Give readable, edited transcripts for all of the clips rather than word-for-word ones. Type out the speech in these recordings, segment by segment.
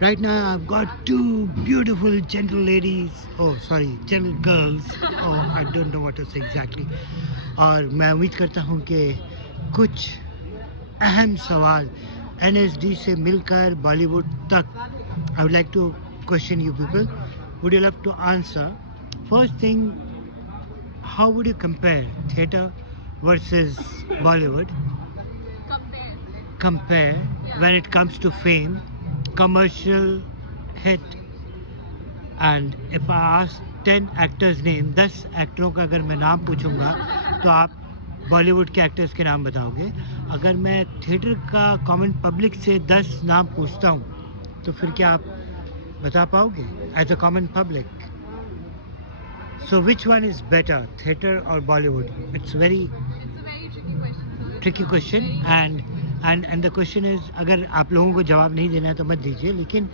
Right now, I've got two beautiful, gentle ladies. Oh, sorry, gentle girls. Oh, I don't know what to say exactly. और मैं उम्मीद करता हूँ कि कुछ अहम सवाल NSD से मिलकर बॉलीवुड तक. I would like to question you people. Would you love to answer? First thing, how would you compare theatre versus Bollywood? Compare when it comes to fame, commercial hit, and if I ask 10 actors name, 10 एक्टरों का अगर मैं नाम पूछूंगा तो आप बॉलीवुड के actors के नाम बताओगे. अगर मैं थिएटर का कॉमन पब्लिक से 10 नाम पूछता हूँ तो फिर क्या आप बता पाओगे as a common public? So which one is better, theatre or Bollywood? It's a very tricky question, and the question is, अगर आप लोगों को जवाब नहीं देना है तो मत दीजिए, लेकिन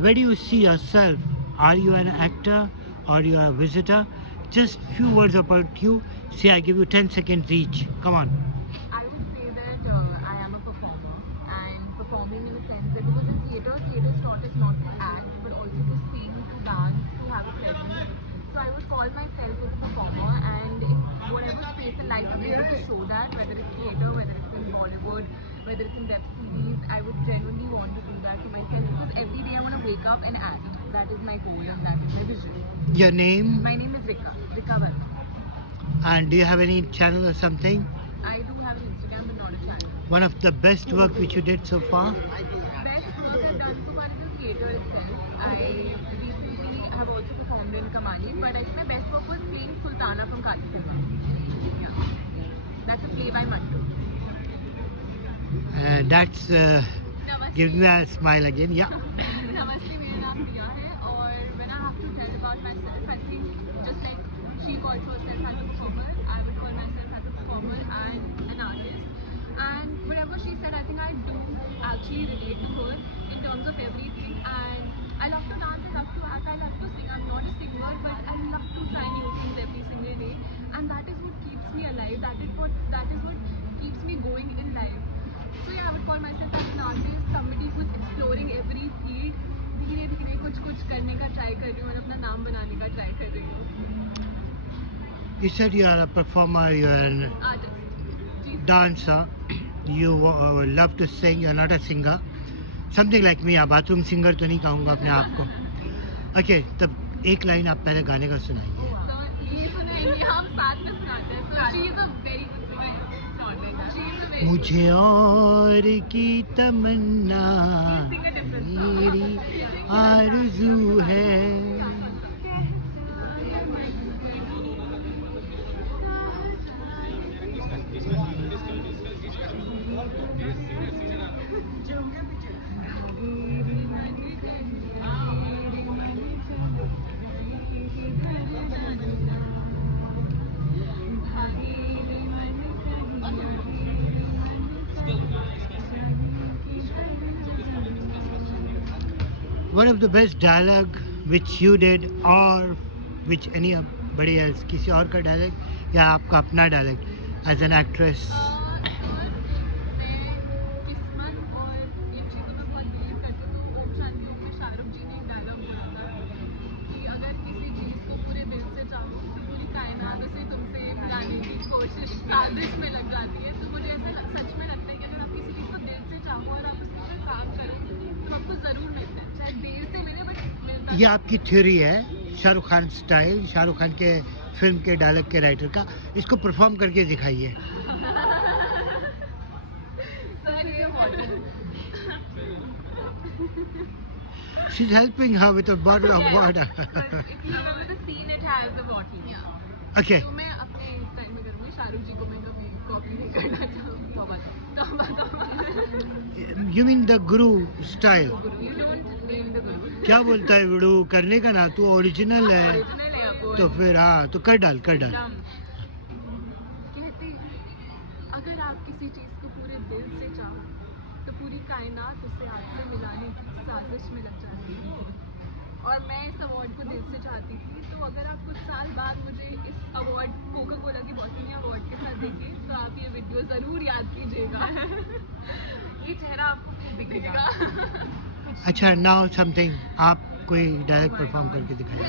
where do you see yourself? Are you an actor or you are a visitor? Just few words about you. See, I give you 10 seconds each. Come on. I would say that I am a performer, and performing in a sense that because in theatre is taught us not to act but also to sing, to dance, to have a presence. So I would call myself as a performer, and in whatever space in life I'm able to show that, whether it's theatre, whether it's in Bollywood, whether it's in web series, I would genuinely want to do that to myself because every day I want to wake up and act. That is my goal and that is my vision. Your name? My name is Rika Verma. And do you have any channel or something? I do have an Instagram but not a channel. One of the best work which you did so far? Best work I've done so far is the theatre itself. I recently have also performed in Kamani, but I think my best work was playing Sultana from Kali Cinema. Yeah. That's a play by Mantu. That's gives me a smile again. Yeah. Namaste, मेरा नाम Priya है और when I have to tell about myself, I think just like she calls herself as a performer, I would call myself as a performer and an artist. And whatever she said, I think I do actually relate to her in terms of everything. And I love to dance, I love to act, I love to sing. I'm not a singer, but I love to try new things every single day. And that is what keeps me alive. That is what keeps me going in life. So yeah, I would call myself as an artist, somebody who's exploring every field. धीरे धीरे कुछ करने का try कर रही हूँ और अपना नाम बनाने का ट्राई कर रही हूँ. You said you are a performer, you are an Artist. dancer, you love to sing, you are not a singer. Something like me, bathroom singer तो नहीं कहूँगा अपने आप को. Okay, तब एक लाइन आप पहले गाने का सुनाइए. So ये सुनाएंगे हम साथ में सुनाते हैं. So she is a very good singer. मुझे और की तमन्ना मेरी आरज़ू है. One of the best dialogue which you did or which anybody else, किसी और का dialogue या आपका अपना dialogue as an actress? मैं किस्मत और ये चीज़ों में बहुत बिलीव करती हूँ. तो ओम शांति ओम में शाहरुख जी ने एक डायलॉग बोला था कि अगर किसी चीज़ को पूरे दिल से चाहो तो पूरी कायनात उसे तुमसे मिलाने की कोशिश साजिश में लग जाती है. तो मुझे ऐसा सच में लगता है कि अगर आप किसी चीज़ को दिल से चाहो और आप उसके ऊपर काम करो तो आपको ज़रूर मिलता है, चाहे देर से मिले बट मिलता है. ये आपकी थ्योरी है शाहरुख खान स्टाइल, शाहरुख खान के फिल्म के डायलॉग के राइटर का. इसको परफॉर्म करके दिखाइए. सर ये She's helping her with a bottle of water. If you remember the scene, it has a bottle. Yeah. Okay. तो मैं अपने टाइम में करूँगी. शाहरुख जी को मैं कभी कॉपी नहीं करना चाहूँगी. तो You mean the Guru style? You don't name the guru. क्या बोलता है विडू करने का ना, तू ओरिजिनल है Original है वो. तो फिर हाँ तो कर डाल. कहते हैं अगर आप किसी चीज़ को पूरे दिल से चाहो तो पूरी कायनात उसे आपसे मिलाने की साजिश में लग जाती है. और मैं इस अवार्ड को दिल से चाहती थी. तो अगर आप कुछ साल बाद मुझे इस अवार्ड कोका कोला की बॉटल में अवार्ड के साथ देखिए तो आप ये वीडियो ज़रूर याद कीजिएगा. ये चेहरा आपको फिर दिखेगा। अच्छा, नाउ समथिंग, आप कोई डायरेक्ट परफॉर्म करके दिखाइए।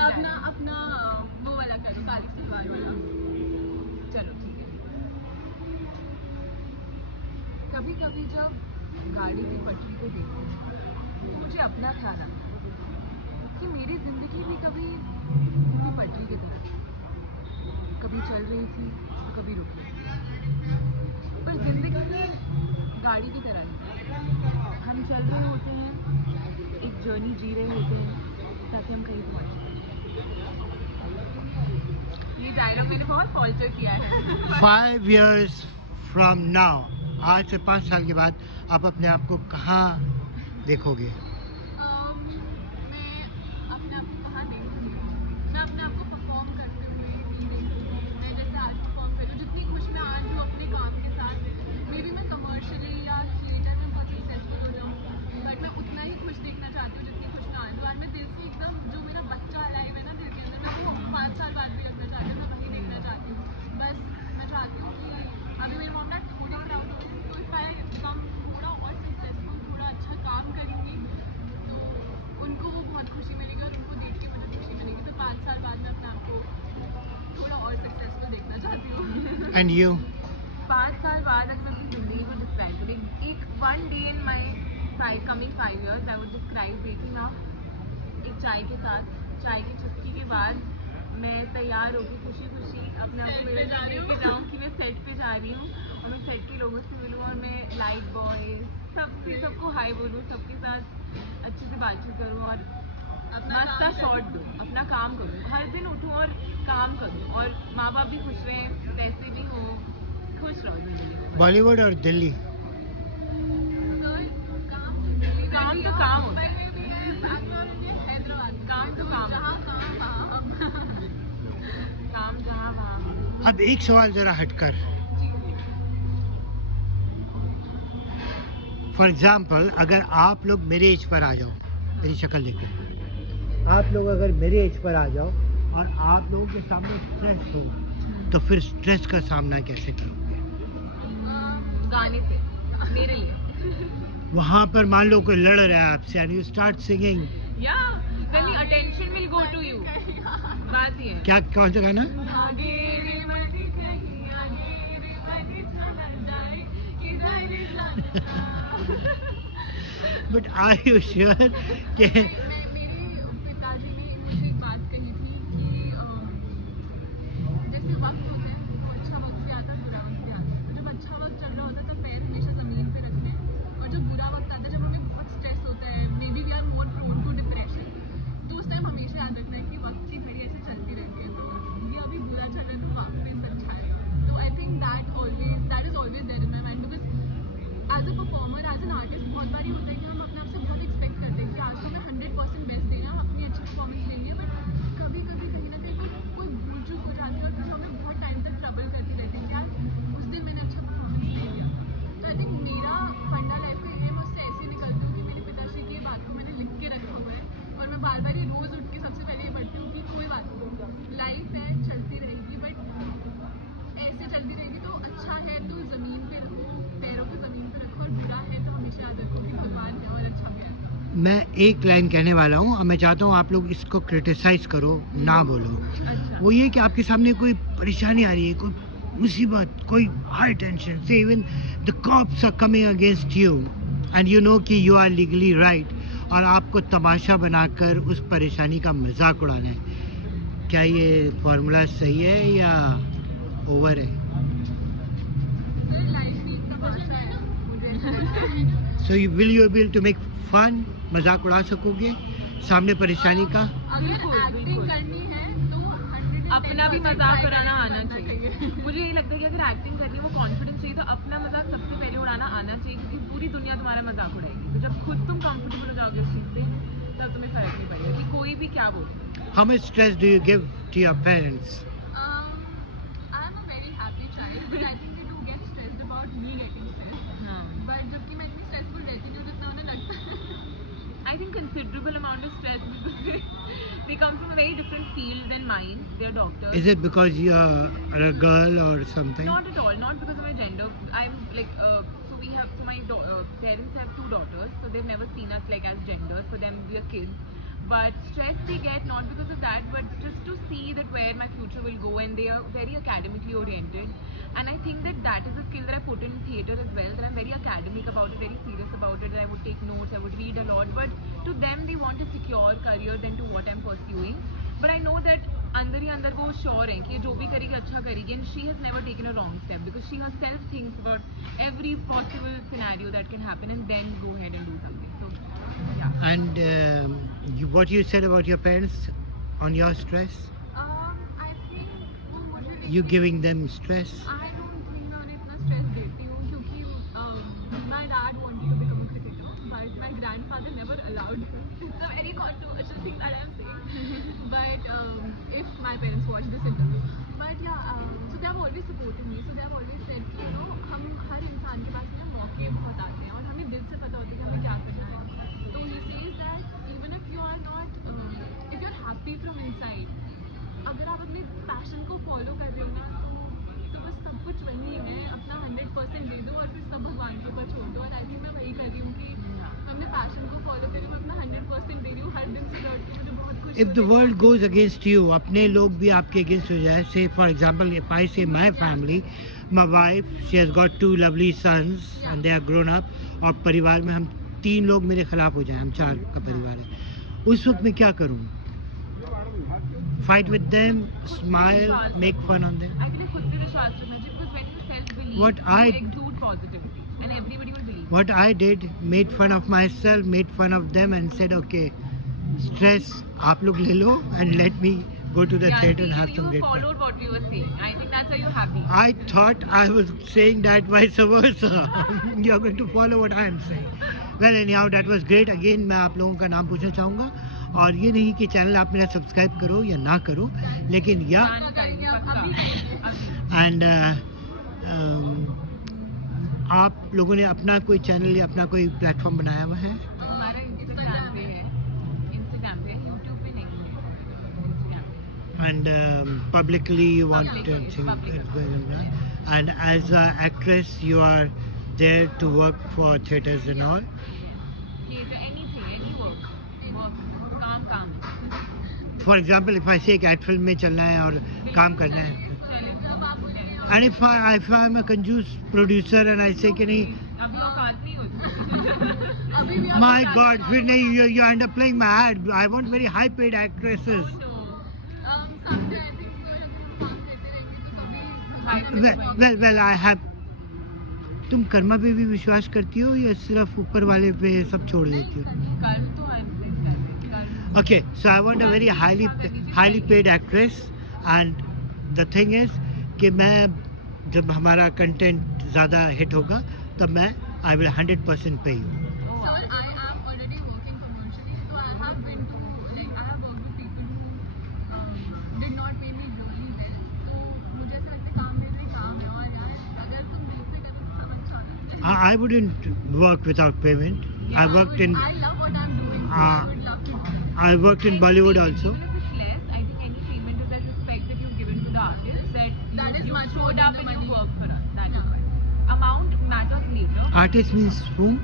अपना अपना वो वाला करो, काली सलवार वाला। चलो ठीक है। कभी कभी जब गाड़ी की पटरी को देखती हूँ तो मुझे अपना ख्याल आता है कि मेरी जिंदगी भी कभी किसी पटरी की तरह थी। कभी चल रही थी तो कभी रुक गई, पर जिंदगी भी गाड़ी की तरह है। हम चल रहे होते हैं, एक जर्नी जी रहे होते हैं ताकि हम कहीं पहुंच जाएं। ये डायलॉग मैंने बहुत फॉल्टर किया है। 5 years from now, आज से 5 साल के बाद आप अपने आप को कहाँ देखोगे? मैं अपने आप को कहाँ देखूँगी? मैं अपने आप को परफॉर्म करते हुए ही देखूँगी। मैं जैसे आज परफॉर्म कर रही हूँ, जितनी खुश मैं आज हूँ अपने काम के साथ, मे बी मैं कमर्शियली या थिएटर में बहुत सक्सेसफुल हो जाऊँ, बट मैं उतना ही खुश देखना चाहती हूँ जितनी खुश मैं आज हूँ। और मैं दिल से एकदम जो मेरा बच्चा अलाइव है ना दिल के अंदर, मैं वो 5 साल बाद भी रखना चाहती हूँ, मैं वही देखना चाहती हूँ। बस मैं चाहती हूँ कि अभी मेरे मॉम डैड थोड़ी प्राउड हो रही है, तो इफ आई कम थोड़ा और सक्सेसफुल, थोड़ा अच्छा काम करूँगी तो उनको वो बहुत खुशी मिलेगी और उनको देख के मुझे खुशी मिलेगी। तो 5 साल बाद मैं अपने आप को थोड़ा और सक्सेसफुल देखना चाहती हूँ। And you? 5 साल बाद अगर मैं अपनी ज़िंदगी को डिस्क्राइब करूँ, एक one day in my coming 5 years I would describe waking up एक चाय के साथ, चाय की चुस्की के बाद मैं तैयार होकर खुशी खुशी अपने आप को मेरे लेके जाऊँ कि मैं सेट पे जा रही हूँ और मैं सेट के लोगों से मिलूँ और मैं लाइट बॉयज़ सबको हाय बोलूँ, सबके साथ अच्छे से बातचीत करूँ और मस्त सा शॉट दूँ, अपना काम करूँ, हर दिन उठूँ और काम करूँ और माँ बाप भी खुश रहें, पैसे भी हों, खुश रहो ज़िंदगी में। बॉलीवुड और दिल्ली? काम तो काम होता है। हैदराबाद काम तो काम जहाँ काम वहाँ। काम जहाँ वहाँ। अब एक सवाल जरा हटकर, फॉर एग्जाम्पल, अगर आप लोग मेरे एज पर आ जाओ, मेरी शक्ल देखो, आप लोग अगर मेरे एज पर आ जाओ और आप लोगों के सामने स्ट्रेस हो, तो फिर स्ट्रेस का सामना कैसे करोगे? गाने पे मेरे लिए वहाँ पर मान लो कोई लड़ रहा है आपसे एंड यू स्टार्ट सिंगिंग, या then the attention will go to you. बात ये है। क्या कौन सा गाना? आगे रे मन कहीं, आगे रे मन चला जाए, किधर जाना। बट आर यू श्योर कि मेरे पिताजी ने मुझे एक बात कही थी कि जैसे वक्त होता है वो अच्छा वक्त भी आता है, बुरा वक्त भी आता है। तो जब अच्छा वक्त चल रहा होता है तो पैर हमेशा ज़मीन पे रखते हैं, और जब बुरा वक्त आता है, जब हमें बहुत स्ट्रेस होता है, maybe we are more prone to depression, तो उस टाइम हमेशा याद रखना है कि वक्त की घड़ी ऐसे चलती रहती है, तो ये अभी बुरा चल रहा है तो वापस अच्छा है। तो I think that is always there in my mind, because as a performer, as an artist बहुत बार होता है कि हम अपने आप से बहुत एक्सपेक्ट करते हैं कि आज तो मैं 100% बेस्ट देना, हम अपनी अच्छी परफॉर्मेंस देंगे, बट कभी कभी कहीं ना कहीं कोई भूल चूक हो जाती है और फिर हमें बहुत टाइम तक ट्रबल करती रहती है कि यार उस दिन मैंने अच्छा परफॉर्मेंस नहीं दिया। तो आई थिंक मेरा फंडा लाइफ का ये है, मैं उससे ऐसे निकलती हूँ कि मेरे पिताश्री की ये बात को मैंने लिख के रखा हुआ है और मैं बार बार ये रोज़ उठ के सबसे पहले ये पढ़ती हूँ कि कोई बात नहीं, लाइफ है चलती रहेगी, बट ऐसे चलती रहेगी तो अच्छा है तो ज़मीन पे रखो, पैरों को ज़मीन पे रखो, और बुरा है तो हमेशा याद रखो कि भगवान है और अच्छा है। मैं एक लाइन कहने वाला हूँ और मैं चाहता हूँ आप लोग इसको क्रिटिसाइज करो, ना बोलो। अच्छा। वो ये कि आपके सामने कोई परेशानी आ रही है, कोई मुसीबत, कोई हाई टेंशन से even the cops are coming against you and you know कि यू आर लीगली राइट, और आपको तमाशा बनाकर उस परेशानी का मजाक उड़ाना है। क्या ये फॉर्मूला सही है या ओवर है? लाइफ भी एक तमाशा है मुझे ऐसा लगता है। So you will you able to make fun, मजाक उड़ा सकोगे सामने परेशानी का? अगर बिल्कुल, एक्टिंग बिल्कुल। करनी है तो 110% अपना भी मजाक कराना आना करना चाहिए। मुझे यही लगता है कि अगर एक्टिंग करनी है वो कॉन्फिडेंस चाहिए, तो अपना मजाक सबसे पहले उड़ाना आना चाहिए, क्योंकि पूरी दुनिया तुम्हारा मजाक उड़ाएगी। तो जब खुद तुम कंफर्टेबल हो जाओगे उस चीज़ से, तब तुम्हें फर्क नहीं पड़ेगा कि कोई भी क्या बोले। How much stress do you give to your parents? I am a very happy child, but I think they do get stressed about me getting stressed. हाँ, But जबकि मैं इतनी stressful रहती नहीं हूँ जितना उन्हें लगता है। I think considerable amount of stress because they come from a very different field than mine. They're doctors. Is it because you're a girl or something? Not at all. Not because of my gender. I'm like so we have so my parents have two daughters, so they've never seen us like as genders. For them, we are kids. But stress they get not because of that, but just to see that where my future will go, and they are very academically oriented. And I think that that is a skill that I put in theatre as well. That I'm very academic about it, very serious about it. That I would take notes, I would read a lot. But to them, they want a secure career than to what I'm pursuing. But I know that अंदर ही अंदर वो sure है कि जो भी करेगी अच्छा करेगी, and she has never taken a wrong step because she herself thinks about every possible scenario that can happen and then go ahead and do something. So yeah. And what you said about your parents on your stress, I think वो मुझे you giving them stress. I don't think मैं उन्हें इतना stress देती हूँ क्योंकि my dad wanted to become a cricketer but my grandfather never allowed him. It's a very controversial thing that I'm saying but if my parents watch this interview but yeah so they have always supported me, so they have always said कि you know हम हर इंसान के पास में मौके बहुत आते हैं और हमें दिल से पता होता है कि हमें क्या करना है. So he says that even if you are not if you're happy from inside, अगर आप अपने पैशन को फॉलो कर रहे हो ना तो बस सब कुछ वही है, अपना 100% दे दो और फिर सब भगवान के ऊपर छोड़ दो. और आई थिंक मैं वही कर रही हूँ कि अपने पैशन को फॉलो कर रही हूँ, अपना 100% दे रही हूँ. हर दिन सुबह उठ के मुझे बहुत खुश If the world goes against you, अपने लोग भी आपके against हो जाए. Say for example, if I say my family, my wife, she has got 2 lovely sons and they are grown up. और परिवार में हम 3 लोग मेरे खिलाफ हो जाएं, हम 4 का परिवार है. उस वक्त मैं क्या करूँ? Fight with them, smile, make fun on them. I think खुद पे विश्वास रखना चाहिए because when you self-believe, What you I- exude positivity and everybody will believe. What I did, made fun of myself, made fun of them and said, okay, stress आप लोग ले लो and let me go to the Yeah, theatre see, and have you some great fun. followed what we were saying. I think that's why you're happy. I thought I was saying that vice versa. You're going to follow what I am saying. Well, anyhow, that was great. Again, मैं आप लोगों का नाम पूछना चाहूँगा और ये नहीं कि चैनल आप मेरा सब्सक्राइब करो या ना करो, लेकिन या प्लान करेंगे पक्का अभी. एंड आप लोगों ने अपना कोई चैनल या अपना कोई प्लेटफॉर्म बनाया हुआ है? हमारा इंस्टाग्राम पे है, यूट्यूब पे नहीं है, Instagram. And publicly you want to Publicly, think publicly. it's going on. And as an actress you are there to work for theatres and all. Theatre, anything, any work, काम है. For example, if I say एक ad film में चलना है और काम करना है, and if I'm a कंजूस producer and I say कि नहीं, अभी औकात नहीं होती. अभी भी आप my God, फिर नहीं, you end up playing my ad. I want very high paid actresses. someday I think so हम काम करते रहेंगे तो कभी Well, I have. तुम कर्मा पे भी विश्वास करती हो या सिर्फ ऊपर वाले पे सब छोड़ देती हो? कर्म तो कर्म. Okay, so I want a very highly paid actress, and the thing is कि मैं जब हमारा कंटेंट ज़्यादा हिट होगा तब मैं I will 100% pay you. So I am already working commercially, so I have been to like I have worked with people who did not pay me really well. तो मुझे ऐसा लगता है काम मेरे लिए काम है और यार अगर तुम दिल से करो तो सब अच्छा होता है. I wouldn't work without payment. I worked in I love what I'm doing. So I would love to do it. I worked in Bollywood also. Even if it's less, I think any payment is that respect that you've given to the artist, That is you much more showed than up the and you money. worked for us. That is why. Amount matters later. Artist means whom?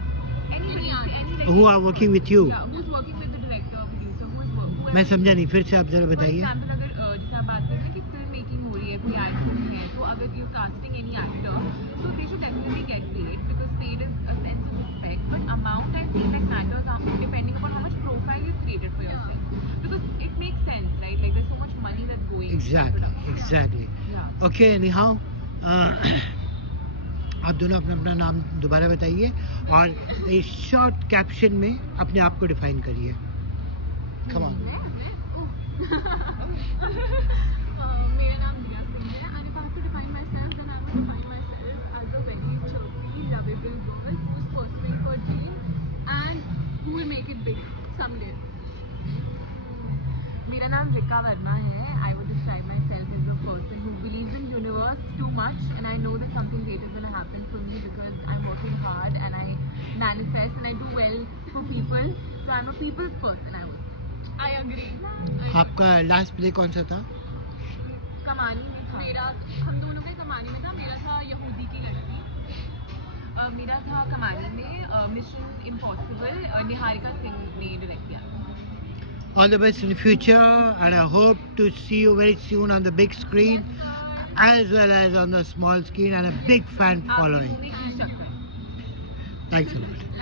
Anybody, any like, Who are working with you? yeah, who's working with the director, producer, whoever. मैं समझा नहीं, फिर से आप जरा For बताइए. example, अगर जैसे आप बात कर रहे हैं कि फिल्म मेकिंग हो रही है, कोई एक्ट हो रही है, तो अगर you casting any actor, so they should definitely get paid because paid is a sense of respect. But amount I feel like matters depending upon how much profile you've created for yourself. Because it makes sense, right? Like there's so much money that's going into Exactly, production. exactly. Yeah. Okay, anyhow, आप दोनों अपना अपना नाम दोबारा बताइए और इस short caption में अपने आप को डिफाइन करिए. Come on. मेरा नाम दिया सिंह है and if I have to define myself then I would define myself as a very chirpy, lovable girl who's pursuing her dream and who will make it big someday. मेरा नाम Rica Verma है. I would describe myself as a person who believes in universe too much and I know that something great is going to happen for me because I'm working hard and I manifest and I do well for people. So I'm a people's person, I would say. I agree. आपका last play कौन सा था? कमानी में था मेरा हम दोनों के कमानी में था, मेरा था यहूदी की लड़की। मेरा था कमानी में मिशन इम्पॉसिबल, निहारिका सिंह ने डायरेक्ट किया। All the best in the future, and I hope to see you very soon on the big screen as well as on the small screen, and a big fan आप following. दोनों की शक्कर। Thanks a lot.